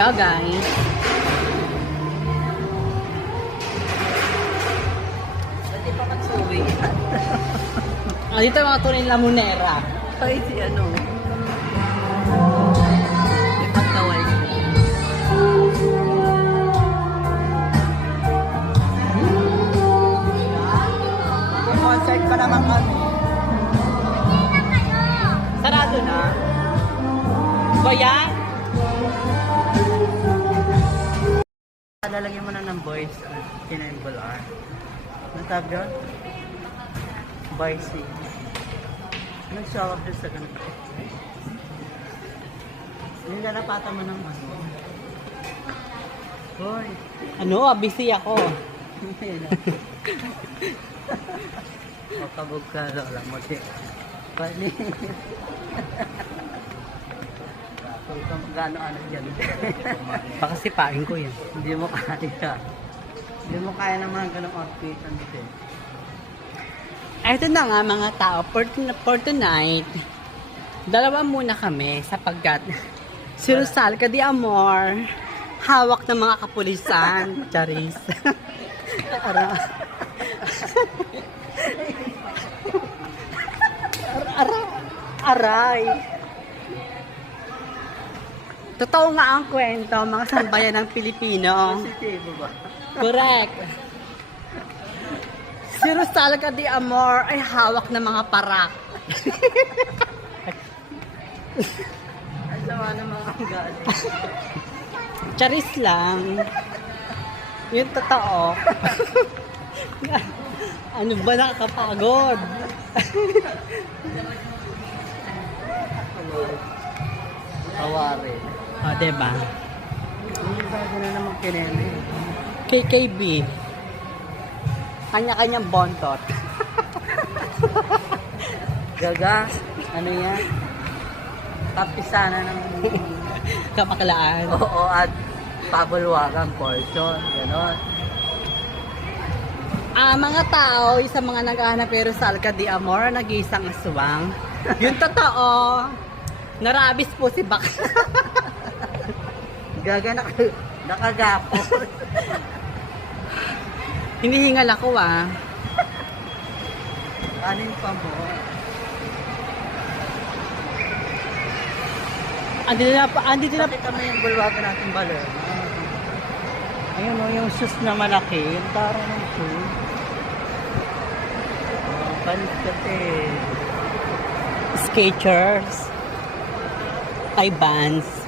Hello guys. Pwede pa katsuwi. Dito yung mga tunay lamunera. Ay, si ano. May pagkawal. May concert pa naman kami. Sarado na. Ba yan? Lalagyan mo na ng voice. Kinembol R. Ano tawag yun? Voice. Nag-show up din sa ganito. Yung narapatan mo ng ano. Hoy. Ano? Busy ako. Makabog ka lang mo din. Pwede. Kung gano'n dyan. Baka sipain ko yan. Hindi mo kaya. Hindi mo kaya ng mga gano'ng outfit. Ito na nga mga tao. For tonight, dalawa muna kami sapagkat si Rosalca de Amor hawak ng mga kapulisan. Charis. Aray. Totoo nga ang kwento, mga sambayan ng Pilipino. Positibo ba? Correct. Si Rosalca de Amor ay hawak ng mga parak. Ang sama ng mga anggal. Charis lang. Yung totoo. Ano ba nakakapagod? Kawari. O, diba? Hindi bago na naman kineme. KKB. Kanya-kanyang bontot. Gaga. Ano yan? Kapisana ng... Kapaklaan. Oo, at pabulwagan, portion. Ganon. Mga tao, isa mga naghahanap kay Rosalca de Amor, nag-iisang aswang. Yung totoo, narabis po si Bak. Gaga nakagapon. Hinihingal ako Kanin pa mo. Andito na. Bakit kami yung bulwagan natin balon? Ayun o, yung shoes na malaki. Yung tara ng shoes. Panis kasi. Skechers. Ay, Vans.